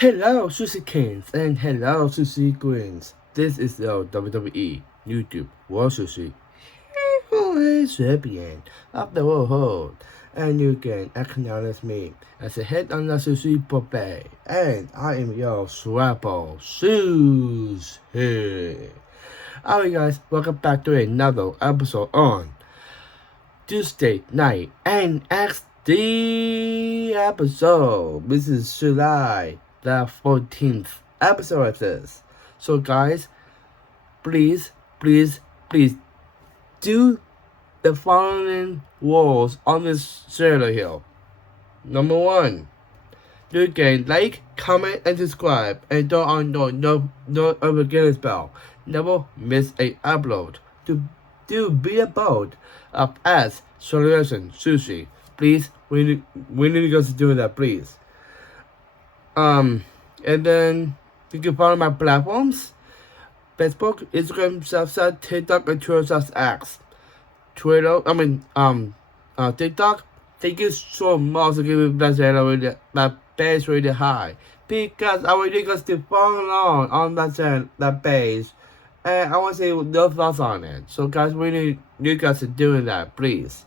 Hello, Sushi Kings, and hello, Sushi Queens. This is the WWE YouTube World Sushi. Who is champion of the world? And you can acknowledge me as a head on the Sushi Buffet. And I am your Swapple Sushi. Alright, guys, welcome back to another episode on Tuesday night NXT episode. This is July the 14th episode of this. So guys, please do the following rules on this channel here. Number 1, you can like, comment, and subscribe, and turn on the notification bell. Never miss a upload. To be a part of us Solution Sushi, please, we need you guys to do that, please. And then you can follow my platforms: Facebook, Instagram, Snapchat, TikTok, and Twitter X. TikTok. Thank you so much for giving that base really high, because I want you guys to follow on that base, and I want to see your thoughts on it. So guys, we need you guys to do that, please.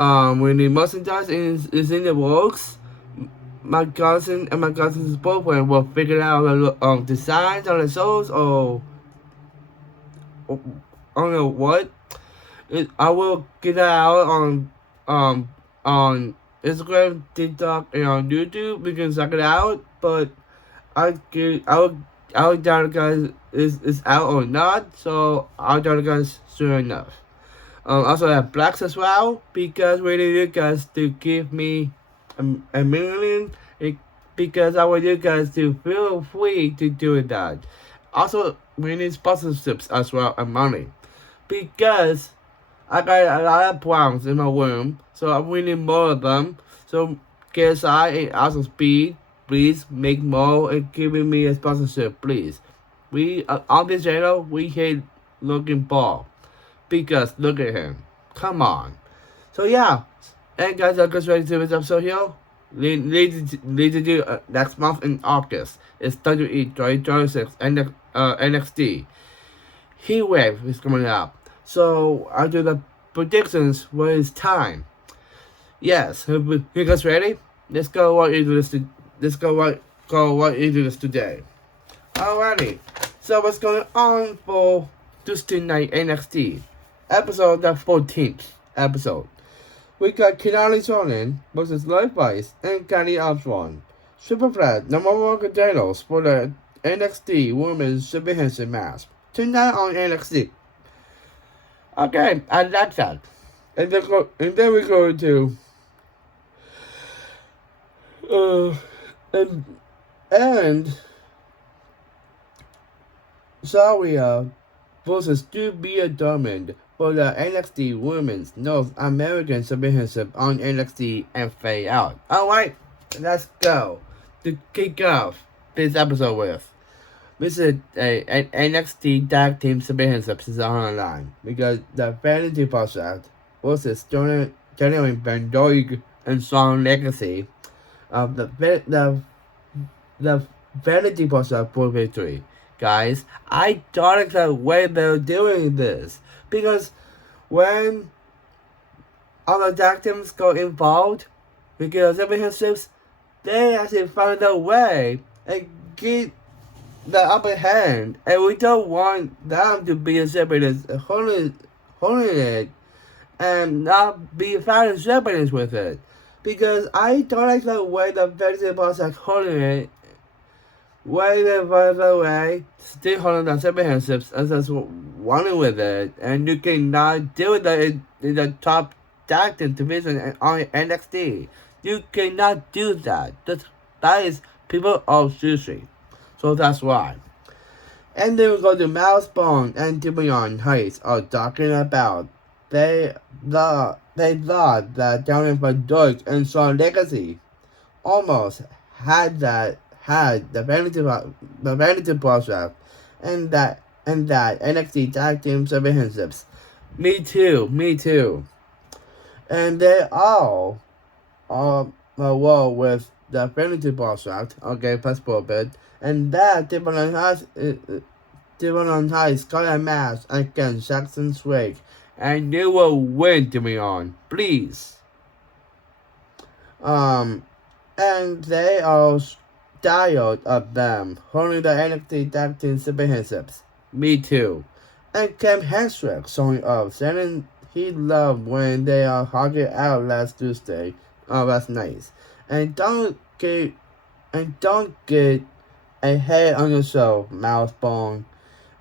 We need merchandise is in the works. My cousin and my cousin's boyfriend will figure out the designs on the shows, or I don't know what. I will get it out on Instagram, TikTok, and on YouTube. We can check it out, but I'll tell you guys is out or not. So I'll tell you guys soon enough. Also have blacks as well, because we need you guys to give me a million, because I want you guys to feel free to do that. Also, we need sponsorships as well and money, because I got a lot of plants in my room, so we need more of them. So KSI and also Speed, please make more and giving me a sponsorship, please. We on this channel, we hate Logan Paul, because look at him. Come on. So yeah, and guys, I'm just ready to do this episode here. Need to do next month in August. It's WWE 2026 NXT. Heatwave is coming up. So I'll do the predictions when it's time. Yes, you guys ready? Let's go what into this. Let's go what into this today. Alrighty. So what's going on for Tuesday night NXT episode, the 14th episode? We got Kinali Sonnen versus Light Vice and Kenny Armstrong. Superflat #1 contenders for the NXT Women's Championship match tonight on NXT. Okay, I like that. And then we go to and Zaria versus Dubia Diamond for the NXT Women's North American Championship on NXT and fade out. Alright, let's go to kick off this episode with. This is an NXT Tag Team Championship is on the line, because the Vanity Project versus Genuine Van Doig and Strong Legacy of the Vanity Project for victory. Guys, I don't like the way they're doing this, because when other tag teams go involved with the championships, they actually find a way and get the upper hand, and we don't want them to be a champions holding it and not be found champions with it, because I don't like the way the Vanity Project holding it. Way they find a way, still holding the championships and just running with it, and you cannot do that in the top tag team division on NXT. You cannot do that. That is people of sushi. So that's why. And then we go to Mouse Bone and Dimion Heights are talking about they thought that Daniel Van Dyke and Sean Legacy almost had the Vanity Project and that NXT Tag Team Championships. Me too. And they all well with the penalty box out, okay, past a bit, and that Devon High got a match against Jackson Swake, and they will win to me on, please. And they are tired of them holding the NXT Tag Team Championships. Me too. And Cam Hendricks showing up, saying he loved when they are hogging out last night. And don't get a head on yourself, mouse bone.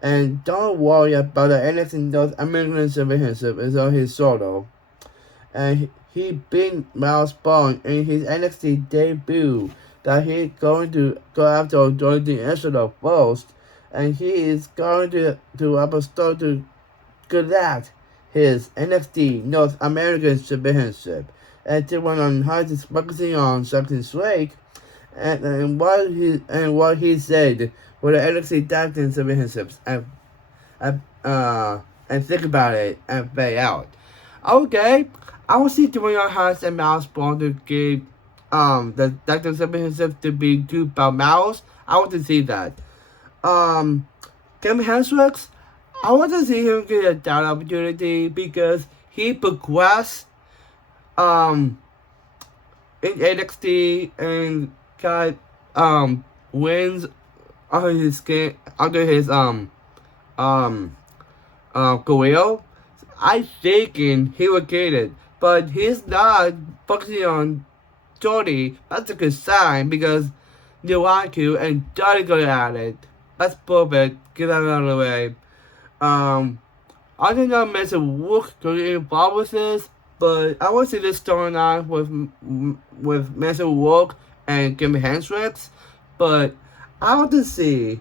And don't worry about the NXT North American Championship is on his shoulder. And he beat Mouse Bone in his NXT debut that he's going to go after during the national first, and he is going to start to collect his NXT North American Championship. And to went on hard is focusing on Jackson Swake and what he said for the NXT Tag Team Championships and think about it and play out. Okay, I will see Dwayne Harris and Mouse Bone to give the Tag Team Championship to be two about Mouse. I want to see that. Kevin Hendricks, I want to see him get a down opportunity because he progressed in NXT and got wins under his career. I thinking he would get it, but he's not focusing on Jordy. That's a good sign because they want to and Jordy good at it. That's perfect. Get that out of the way. I did not mention Wook going involved with this, but I want to see this storyline with Mason Wook and Kim Hendricks, but I want to see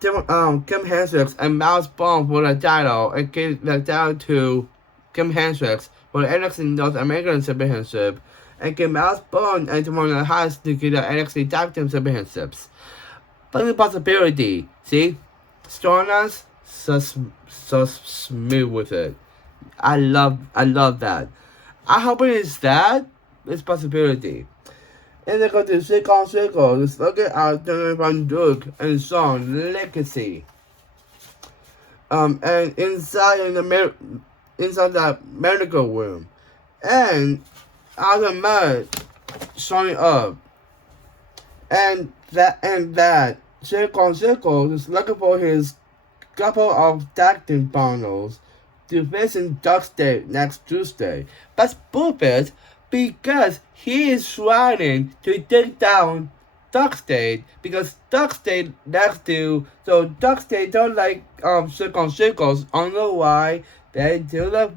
Kim Hendricks and Mouse Bone for the title and give the title to Kim Hendricks for the NXT North American Championship and give Mouse Bone and Timon Harris to get the NXT Tag Team Championships. But the possibility, see? Storylines so smooth with it. I love that. I hope it is that. It's possibility. And they go to Sick on Circle. Let's look at Jonathan Duke and Sean Legacy. And inside the medical room. And out of mud showing up. And that Sick on Circle is looking for his couple of tag team partners to face in Dark State next Tuesday. That's perfect because he is trying to take down Dark State because Dark State Dark State don't like circles. I don't know why they do the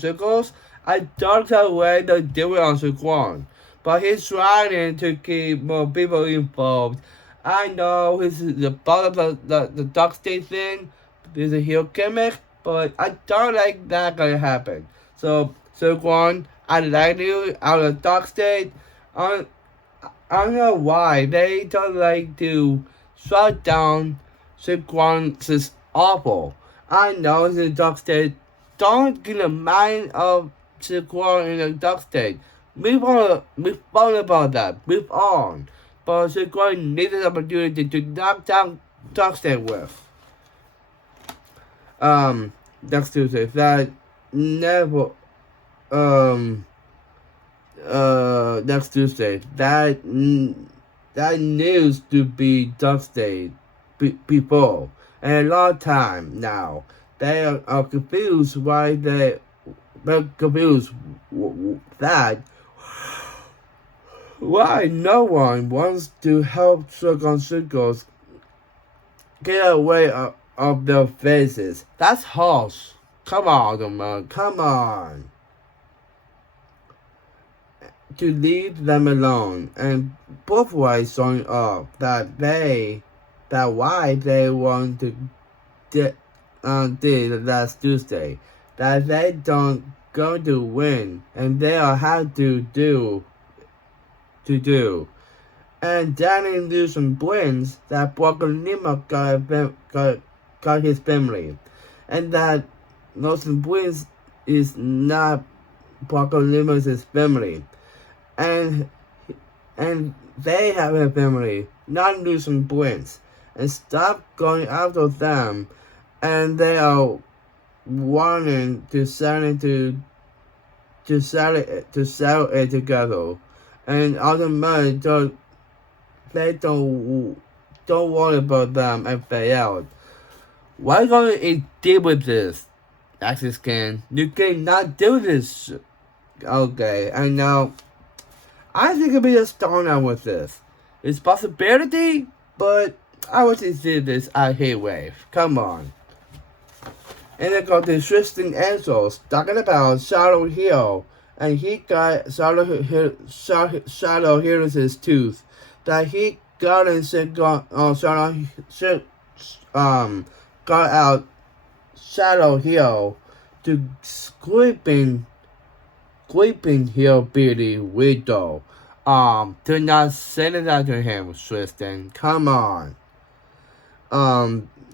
circles. I don't know why they do it on Saquon. But he's trying to keep more people involved. I know this is the part of the Dark State thing. There's a heel gimmick, but I don't like that gonna happen. So Saquon, I like you out of Dark State. I don't know why they don't like to shut down Saquon's awful. I know it's in the Dark State. Don't get the mind of Saquon in the Dark State. Move on about that. Move on. But Saquon needs an opportunity to knock down Dark State with. Next Tuesday. That never next Tuesday. That needs to be Dark State before. And a long time now. They are confused why they're confused that why no one wants to help circles get away of their faces. That's harsh. Come on, man. Come on. To leave them alone. And both ways showing up that why they want to did last Tuesday. That they don't go to win and they are have to do. And Danny Newsom wins that Broken Lima got his family. And that Newsom wins is not Broken Lima's family. And and they have a family, not losing points, and stop going after them, and they are wanting to sell it to sell it together, and ultimately they don't worry about them and fail out. Why gonna deal with this? Axis can. You cannot do this. Okay, I know. I think it'll be a stoner with this. It's possibility, but I want to see this at Heatwave. Come on. And then got the Tristan Ansels talking about Shadow Hill, and he got Shadow Hill's his tooth that he got and said got got out Shadow Hill to sweeping Hillbilly Widow. Do not send it out to him, Tristan. Come on.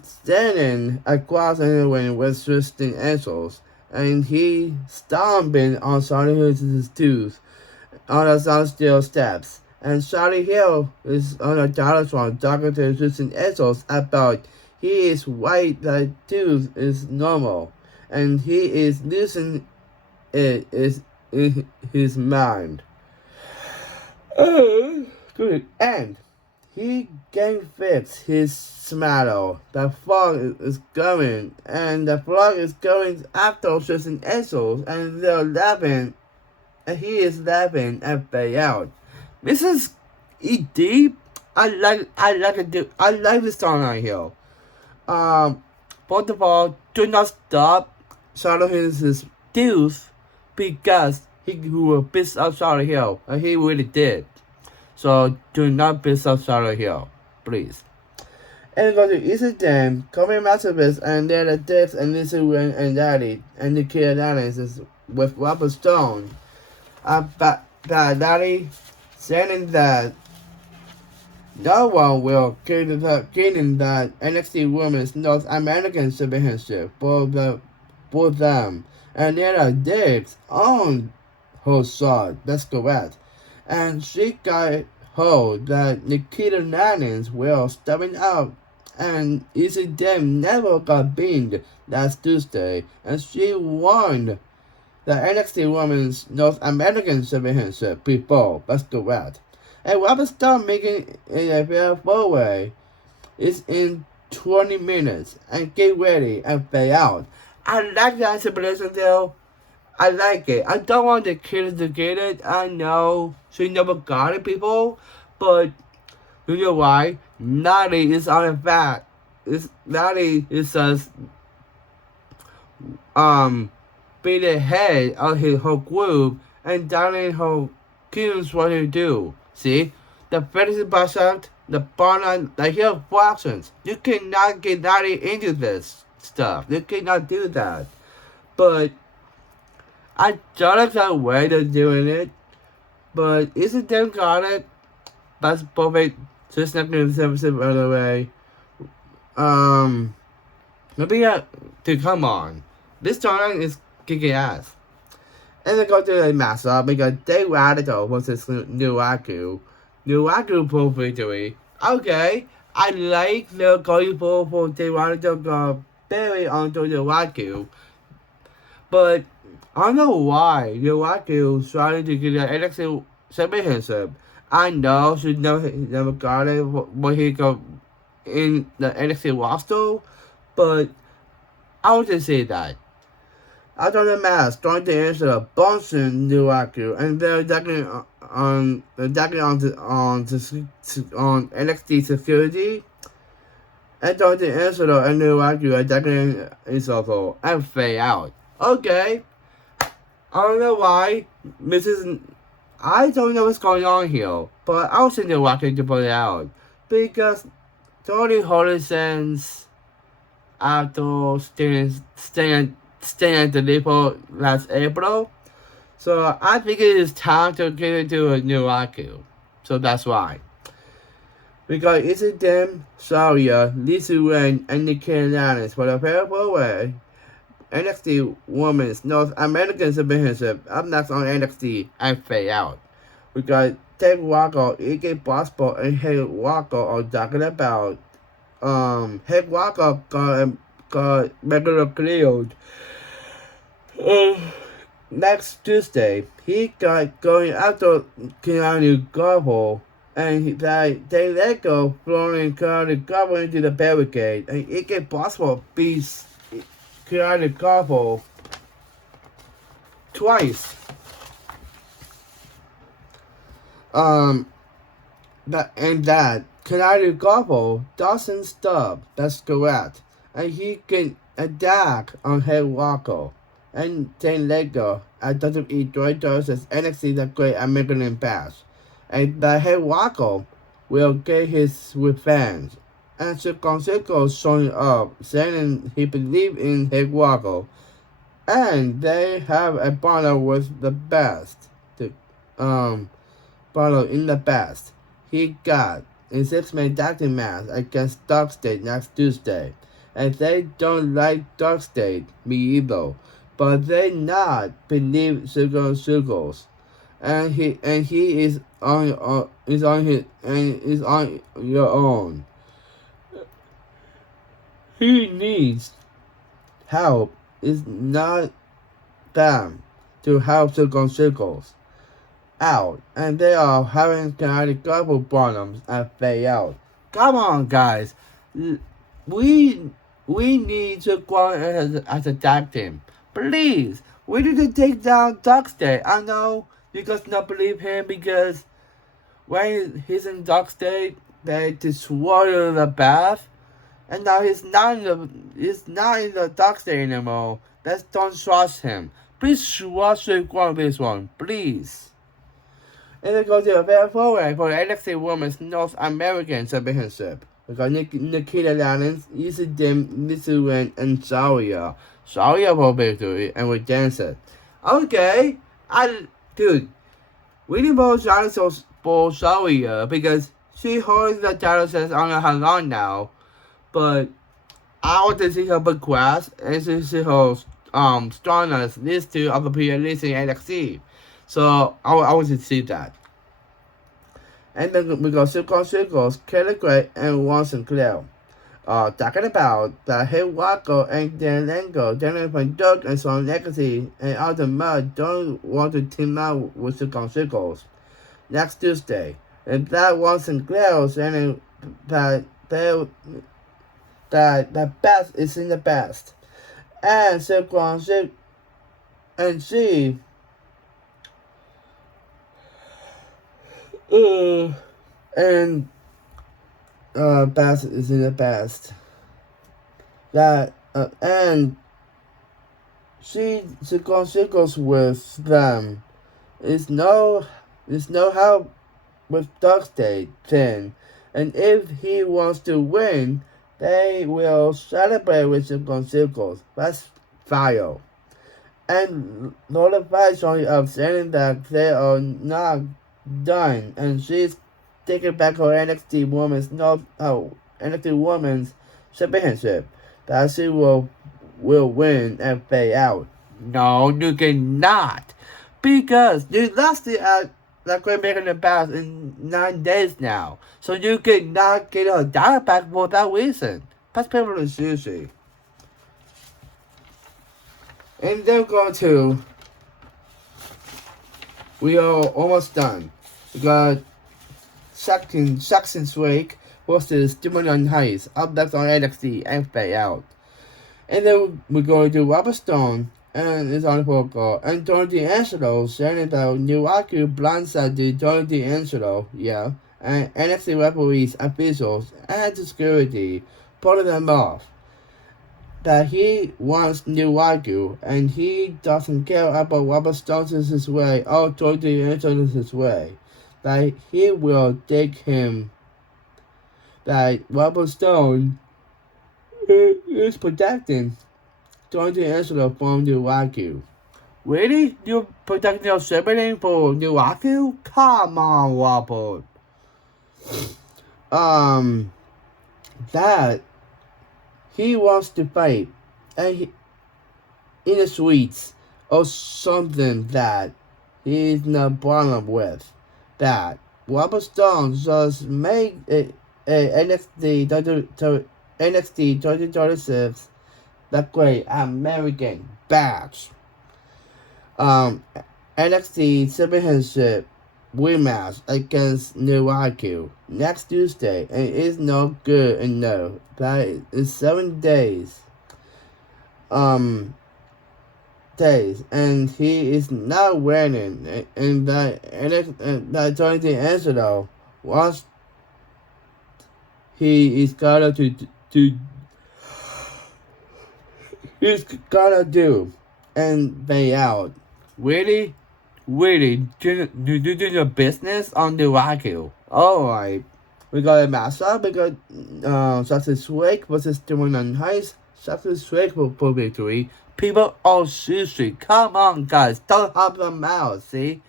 Standing across the ring with Tristan Ansels, and he stomping on Charlie Hill's tooth on the sound steel steps. And Charlie Hill is on a telephone talking to Tristan Ansels about he is white, that tooth is normal, and he is losing it is in his mind. Good. And he can fix his smile. The frog is going, and the frog is going after Tristan Ansels, and they're laughing, and he is laughing and they out. This is deep. I like this song right here. First of all, do not stop Charlie Hill's tooth because he will piss off Charlie Hill, and he really did. So do not piss off Charlie Hill, please. And go to Easy Jam, Kobe Masterpiece, and then the Dicks and Lisa Wayne and Daddy, and the Kid Alliance with Robert Stone. Daddy saying that no one will getting that NXT Women's North American Championship for them. And then the Dicks on her shot, that's correct. And she got hold that Nikita Lyons will stepping out, and Easy Jam never got beamed last Tuesday, and she won the NXT Women's North American Championship before, that's correct. And Robert Stone making it a fair four-way is in 20 minutes, and get ready and fade out. I like that stipulation though. I like it. I don't want the kids to get it. I know she never got it, people. But you know why? Natty is on the fact. Natty is just be the head of her group and telling her kids what to do. See? The fantasy project, the partner, the heel fractions. You cannot get Natty into this stuff. You cannot do that. But I don't like that way they're doing it, but isn't them got it? That's perfect. Just not gonna service it right away. Maybe to come on. This tournament is kicking ass. And they go to the matchup because they Radical versus Nuaku. Nuaku for victory. Okay, I like the going for the Radical very onto Nuaku, but I don't know why Yoaku is trying to get an NXT Championship. I know she never got it when he got in the NXT roster, but I would just say that. After the match, trying to answer the Bonson Yoaku, and they're attacking on NXT security, and trying to answer the Yoaku attacking himself and fade out. Okay. I don't know why I don't know what's going on here, but I was thinking of walking to put it out. Because Tony Hollison's after staying at the depot last April. So I think it is time to get into a new Aku. So that's why. We got Izzy Dim, Sharia, Lisa Wayne, and Nikki Lyons for the favorable way. NXT Women's North American Championship up next on NXT and fade out. We got Ted Walker, E.K. Possible, and Hey Walker are talking about Hey Walker got regular cleared. Next Tuesday, he got going after Keanu Garbo, and they let go, throwing Keanu Garbo into the barricade, and E.K. Possible beats Keanu Garbo twice. That Keanu Garbo doesn't stop. That's correct, and he can attack on Hey Walker. And then later, at WWE joined us as NXT The Great American Bash, and the Hey Walker will get his revenge. And Circle showing up, saying he believes in Hey Walker, and they have a battle with the best. The battle in the best. He got a 6-man tag team match against Dark State next Tuesday, and they don't like Dark State, me either. But they not believe circles, and he is on your own. He needs help. It's not them to help circles out, and they are having kind of couple problems and fade out. Come on, guys, we need to go as a tag team. Please, we need to take down Dark State. I know you guys not believe him because when he's in Dark State, they destroy the bath, and now he's not in the Dark State anymore. Let's don't trust him. Please trust this one, please. And then go to the very forward for the NXT Women's North American Championship. We got Nikita Lyons, Issa Dim, Lisa Ren, and Sharia. Sharia for victory, and we dance it. Okay, dude, we need more shots for Sharia because she holds the title says on her long now, but I want to see her progress and to see her strongness these two of the people in NXT. So I want to see that. And then we got Circles, Kelly Gray, and Juan Sinclair. Talking about the Hey Walker and Dan Lango, Jennifer Duke and Son Legacy and all the mud don't want to team up with Circles next Tuesday. And that Juan Sinclair saying that the best is in the best. And Circles and she and best is in the best. That and she goes with them. It's no help with Dark State then. And if he wants to win, they will celebrate with Circles. That's fire. And notify Sony of saying that they are not done, and she's taking back her NXT Women's Championship that she will win and fade out. No, you cannot, because you lost it at the Great American Bash in 9 days now, so you cannot get her dollar back for that reason. That's people seriously. And then we are almost done. We got Saxon's Wake versus Demon Heights up next on NXT and fade out. And then we're going to Robert Stone and it's on the vocal. And Tony D'Angelo saying that Milwaukee blindsided Tony D'Angelo, yeah. And NXT referees, officials, and security pulling them off. That he wants Milwaukee and he doesn't care about Robert Stone's way or Tony D'Angelo's way. That he will take him. That Robert Stone is protecting Tony D'Angelo from Milwaukee. Really? You're protecting your sibling for Milwaukee? Come on, Robert. That he wants to fight and in the suites or something that he's no problem with. That Robert Stone just made a NXT 2026 the Great American Bash. NXT Championship rematch against New next Tuesday, and it's no good enough. That is 7 days. Days, and he is not winning. And that Tony Angelo wants he is gonna to he's gonna do and pay out. Really, do your business on the Wagyu. Alright. We got a matchup. We got Justice Wake versus Demon Heights. Justice Wake for victory. People are seriously. Come on, guys. Don't help them out, see?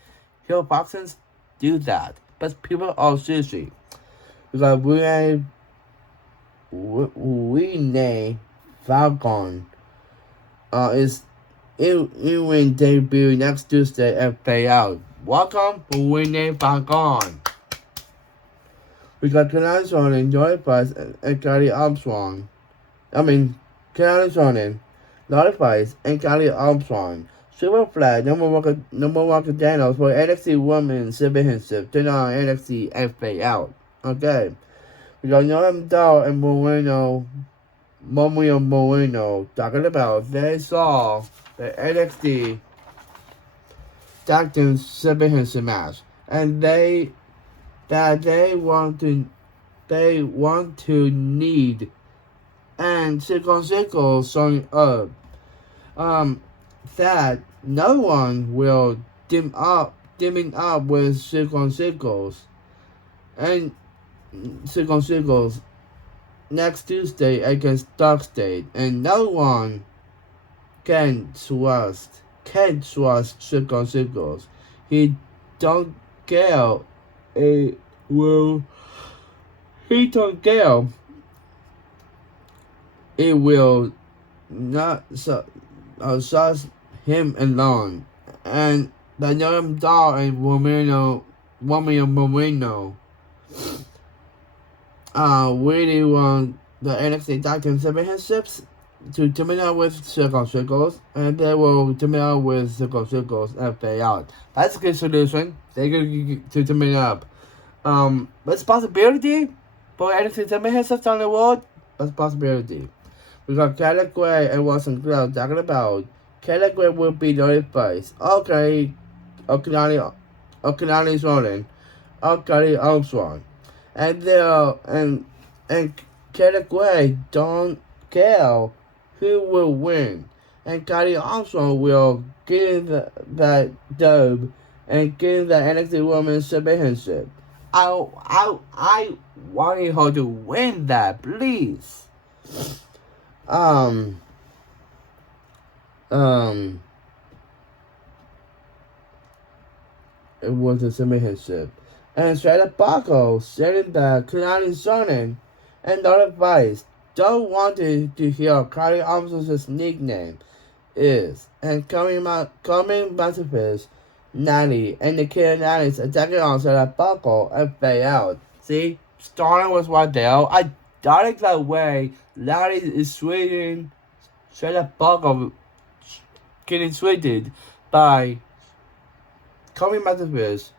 Heel boxers do that. But people are seriously. We got Renee Falcon. Is it will debut next Tuesday and play out. Welcome to Renee Falcon. We got Kanani Sonnen, Joy Price, and Kelly Armstrong. Kanani Sonnen, Joy Price, and Kelly Armstrong. Super Flag, number one contenders for NXT Women's Championship. Turn on NXT and play out. Okay. We got Noam Dar and Moreno talking about they saw the NXT Tag Team Championship match, and they want to need and Circle showing up. That no one will dimming up with Circles and Circles next Tuesday against Dark State, and no one can trust Circles. He don't care. He don't care. It will not trust him alone. And the Noam Dar and Moreno really want the NXT Tag Team Championships to terminate with Circles, and they will terminate with Circles and play out. That's a good solution. They're going to terminate up. What's possibility for NXT Championships on the world? What's possibility? We got Kelly Gray and Watson Grove talking about Kelly Gray will be the face. Okay, Okanani Sonnen, okay, Armstrong. And Kelly Gray don't care who will win. And Kelly Armstrong will get that dub and get the NXT Women's Championship. I want her to win that, please. It was a championship. And Strata Baco saying that Kanani Sonnen and other vice don't want to hear Carly Armstrong's nickname is. And coming Masterpiece 90 and the Kid 90s attacking on Strata Baco and play out. See? Starting was right there. I like that way. Larry is swinging Strata Baco getting switched by coming Masterpiece,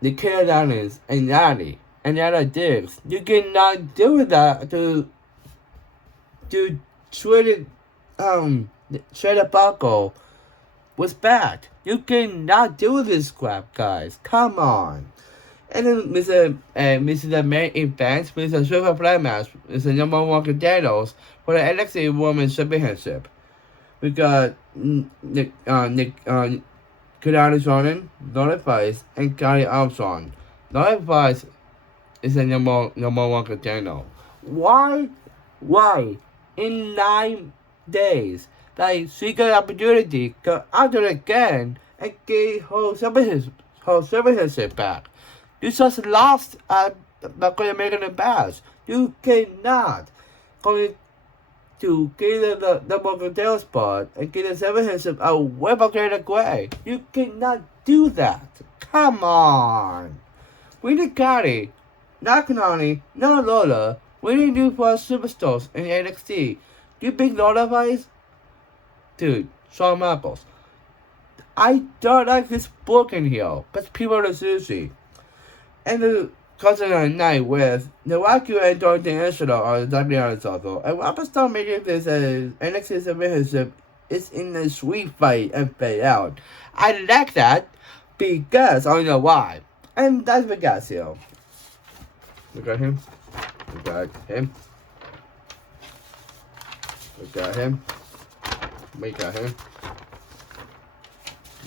the Carolinas, and Natty, and Nana Diggs. You cannot do that to trade Baco was bad. You cannot do this crap, guys. Come on. And then Mr. Main Event, Mr. Super Play Match, is the number one contenders for the NXT Women's Championship. We got Nick Kanani Sonnen, Donald Price, and Kelly Armstrong. Donald Price is the number one contender. Why? In 9 days, she got an opportunity to out it again and get her championship back. You just lost at the American Bash. You cannot go to get the number contender spot and get the championship away from Kelly Gray. You cannot do that. Come on. We need Cardi, not Kanani, not Lola. We need new for superstars in NXT. You big Lola guys? Dude, Shawn Michaels. I don't like this book in here, because people are sushi. And the cousin at night with the Waku and Dorothy National on the WRS also. And what was not making this as NXT submission is in a sweet fight and fade out. I like that because I know why. And that's because here. We got him. We got him. We got him. We got him.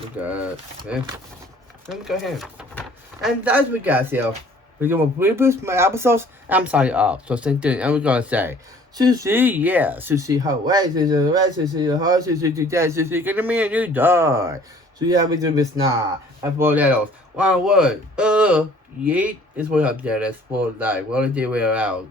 We got him. And we got him. And that's what guys here. We're gonna reboost my episodes. I'm signing off. So stay tuned. And we're gonna say Susie, yeah, Susie Hawaii, Susie Hawaii, Susie Hawaii, Susie today, Susie gonna be a new dog. Susie having to be snot. And 4 letters. 1 word. Yeet is what up there. That's 4 life. What did we out?